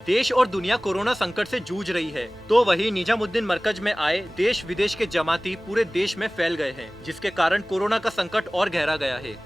देश और दुनिया कोरोना संकट से जूझ रही है, तो वहीं निजामुद्दीन मरकज में आए देश विदेश के जमाती पूरे देश में फैल गए हैं, जिसके कारण कोरोना का संकट और गहरा गया है।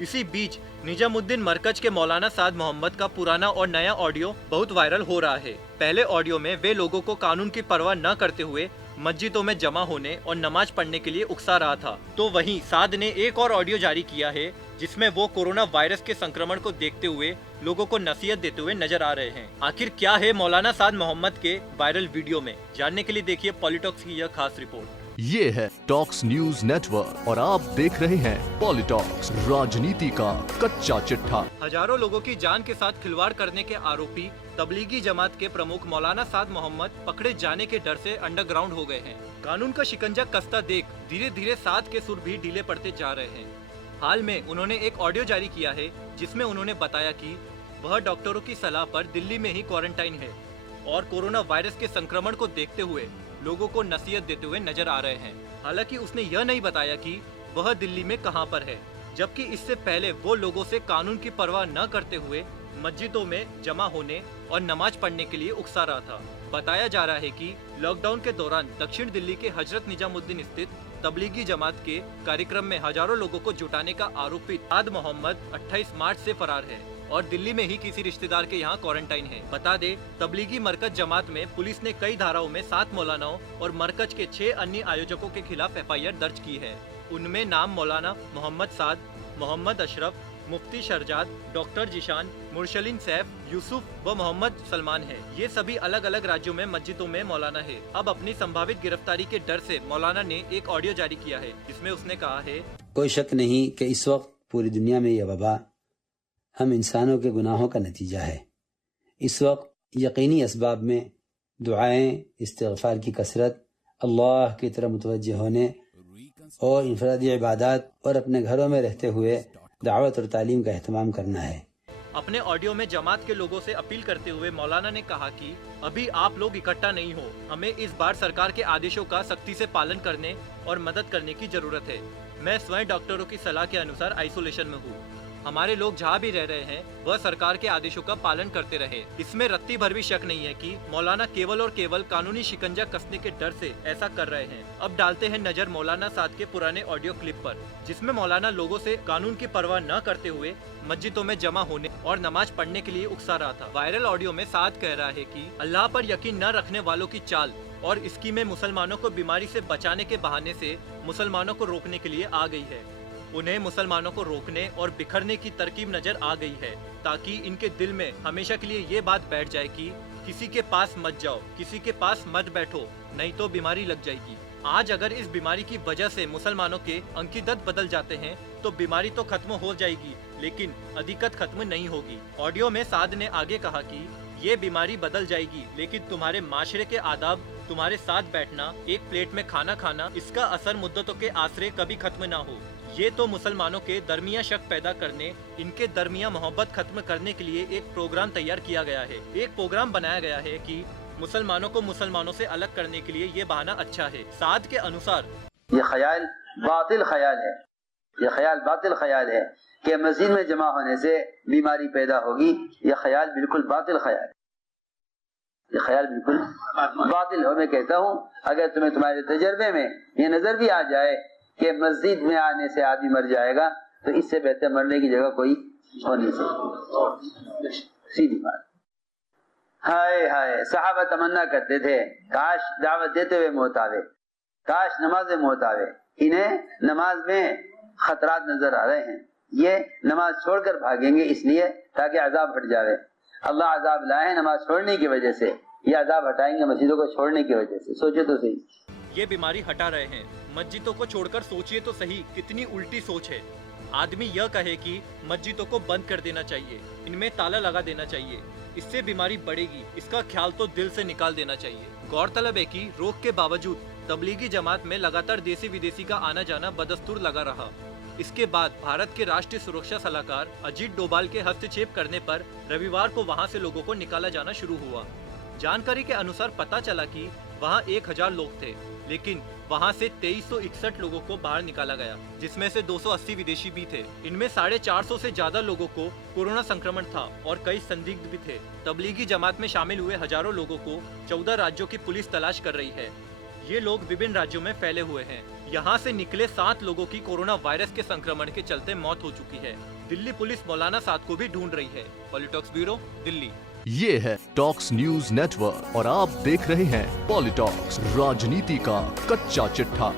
इसी बीच निजामुद्दीन मरकज के मौलाना साद मोहम्मद का पुराना और नया ऑडियो बहुत वायरल हो रहा है। पहले ऑडियो में वे लोगों को कानून की परवाह न करते हुए मस्जिदों में जमा होने और नमाज पढ़ने के लिए उकसा रहा था। तो वहीं साद ने एक और ऑडियो जारी किया है, जिसमें वो कोरोना वायरस के संक्रमण को देखते हुए लोगों को नसीहत देते हुए नजर आ रहे हैं। आखिर क्या है मौलाना साद मोहम्मद के वायरल वीडियो में, जानने के लिए देखिए पॉलिटॉक्स की यह खास रिपोर्ट। ये है टॉक्स न्यूज नेटवर्क और आप देख रहे हैं पॉलिटॉक्स, राजनीति का कच्चा चिट्ठा। हजारों लोगों की जान के साथ खिलवाड़ करने के आरोपी तबलीगी जमात के प्रमुख मौलाना साद मोहम्मद पकड़े जाने के डर से अंडरग्राउंड हो गए हैं। कानून का शिकंजा कसता देख धीरे धीरे साद के सुर भी ढीले पड़ते जा रहे हैं। हाल में उन्होंने एक ऑडियो जारी किया है, जिसमें उन्होंने बताया कि वह डॉक्टरों की सलाह पर दिल्ली में ही क्वारंटाइन है और कोरोना वायरस के संक्रमण को देखते हुए लोगों को नसीहत देते हुए नजर आ रहे हैं। हालांकि उसने यह नहीं बताया कि वह दिल्ली में कहां पर है, जबकि इससे पहले वो लोगों से कानून की परवाह न करते हुए मस्जिदों में जमा होने और नमाज पढ़ने के लिए उकसा रहा था। बताया जा रहा है कि लॉकडाउन के दौरान दक्षिण दिल्ली के हजरत निजामुद्दीन स्थित तबलीगी जमात के कार्यक्रम में हजारों लोगों को जुटाने का आरोपी साद मोहम्मद 28 मार्च से फरार है और दिल्ली में ही किसी रिश्तेदार के यहाँ क्वारंटाइन है। बता दे, तबलीगी मरकज जमात में पुलिस ने कई धाराओं में 7 मौलानाओं और मरकज के 6 अन्य आयोजकों के खिलाफ FIR दर्ज की है। उनमें नाम मौलाना मोहम्मद साद, मोहम्मद अशरफ, मुफ्ती शरजाद, डॉक्टर जिशान, मुरशलिन सैफ, यूसुफ व मोहम्मद सलमान है। ये सभी अलग अलग राज्यों में मस्जिदों में मौलाना है। अब अपनी संभावित गिरफ्तारी के डर से मौलाना ने एक ऑडियो जारी किया है, जिसमें उसने कहा है, कोई शक नहीं कि इस वक्त पूरी दुनिया में यह वबा हम इंसानों के गुनाहों का नतीजा है। इस वक्त यकीनी असबाब में दुआएं, इस्तिग़फ़ार की कसरत, अल्लाह की तरफ मुतवज्जे होने और इनफरादी इबादत और अपने घरों में रहते हुए दावत और तालीम का एहतमाम करना है। अपने ऑडियो में जमात के लोगों से अपील करते हुए मौलाना ने कहा कि अभी आप लोग इकट्ठा नहीं हो, हमें इस बार सरकार के आदेशों का सख्ती से पालन करने और मदद करने की जरूरत है। मैं स्वयं डॉक्टरों की सलाह के अनुसार आइसोलेशन में हूँ। हमारे लोग जहाँ भी रह रहे हैं वह सरकार के आदेशों का पालन करते रहे। इसमें रत्ती भर भी शक नहीं है कि मौलाना केवल और केवल कानूनी शिकंजा कसने के डर से ऐसा कर रहे हैं। अब डालते हैं नजर मौलाना साद के पुराने ऑडियो क्लिप पर, जिसमें मौलाना लोगों से कानून की परवाह न करते हुए मस्जिदों में जमा होने और नमाज पढ़ने के लिए उकसा रहा था। वायरल ऑडियो में साद कह रहा है कि अल्लाह पर यकीन न रखने वालों की चाल और इसकी में मुसलमानों को बीमारी से बचाने के बहाने से मुसलमानों को रोकने के लिए आ गई है। उन्हें मुसलमानों को रोकने और बिखरने की तरकीब नजर आ गई है, ताकि इनके दिल में हमेशा के लिए ये बात बैठ जाए कि किसी के पास मत जाओ, किसी के पास मत बैठो, नहीं तो बीमारी लग जाएगी। आज अगर इस बीमारी की वजह से मुसलमानों के अंकीदत बदल जाते हैं तो बीमारी तो खत्म हो जाएगी, लेकिन अधिकत खत्म नहीं होगी। ऑडियो में साद ने आगे कहा कि ये बीमारी बदल जाएगी, लेकिन तुम्हारे माशरे के आदाब, तुम्हारे साथ बैठना, एक प्लेट में खाना खाना, इसका असर मुद्दतों के आसरे कभी खत्म ना हो। ये तो मुसलमानों के दरमिया शक पैदा करने, इनके दरमिया मोहब्बत खत्म करने के लिए एक प्रोग्राम तैयार किया गया है। एक प्रोग्राम बनाया गया है कि मुसलमानों को मुसलमानों से अलग करने के लिए ये बहाना अच्छा है। साद के अनुसार ये ख्याल बातिल ख्याल है, ये ख्याल बातिल ख्याल है कि मस्जिद में जमा होने से बीमारी पैदा होगी। ये ख्याल बिल्कुल बातिल ख्याल है, ये ख्याल बिल्कुल बातिल हो। मैं कहता हूँ, अगर तुम्हें तुम्हारे तजर्बे में ये नजर भी आ जाए कि मस्जिद में आने से आदमी मर जाएगा, तो इससे बेहतर मरने की जगह कोई हो नहीं सकती। सीधी बात। हाय हाय, सहाबा तमन्ना करते थे काश दावत देते हुए मौत आवे, काश नमाज में मौत आवे। इन्हें नमाज में खतरात नजर आ रहे हैं, ये नमाज छोड़कर भागेंगे इसलिए ताकि अजाब हट जाए। अल्लाह अजाब लाए नमाज छोड़ने की वजह से, ये अजाब हटाएंगे मस्जिदों को छोड़ने की वजह से। सोचे तो सही, ये बीमारी हटा रहे हैं, मस्जिदों को छोड़कर सोचिए तो सही, कितनी उल्टी सोच है। आदमी यह कहे कि मस्जिदों को बंद कर देना चाहिए, इनमें ताला लगा देना चाहिए, इससे बीमारी बढ़ेगी, इसका ख्याल तो दिल से निकाल देना चाहिए। गौरतलब है कि रोक के बावजूद तबलीगी जमात में लगातार देसी विदेशी का आना जाना बदस्तूर लगा रहा। इसके बाद भारत के राष्ट्रीय सुरक्षा सलाहकार अजीत डोभाल के हस्तक्षेप करने पर रविवार को वहां से लोगों को निकाला जाना शुरू हुआ। जानकारी के अनुसार पता चला कि वहां 1000 लोग थे, लेकिन वहां से 2361 लोगों को बाहर निकाला गया, जिसमें से 280 विदेशी भी थे। इनमें 450 से ज्यादा लोगों को कोरोना संक्रमण था और कई संदिग्ध भी थे। तबलीगी जमात में शामिल हुए हजारों लोगों को 14 राज्यों की पुलिस तलाश कर रही है। ये लोग विभिन्न राज्यों में फैले हुए हैं। यहाँ से निकले 7 लोगों की कोरोना वायरस के संक्रमण के चलते मौत हो चुकी है। दिल्ली पुलिस मौलाना साद को भी ढूंढ रही है। पॉलिटॉक्स ब्यूरो, दिल्ली। ये है टॉक्स न्यूज नेटवर्क और आप देख रहे हैं पॉलिटॉक्स, राजनीति का कच्चा चिट्ठा।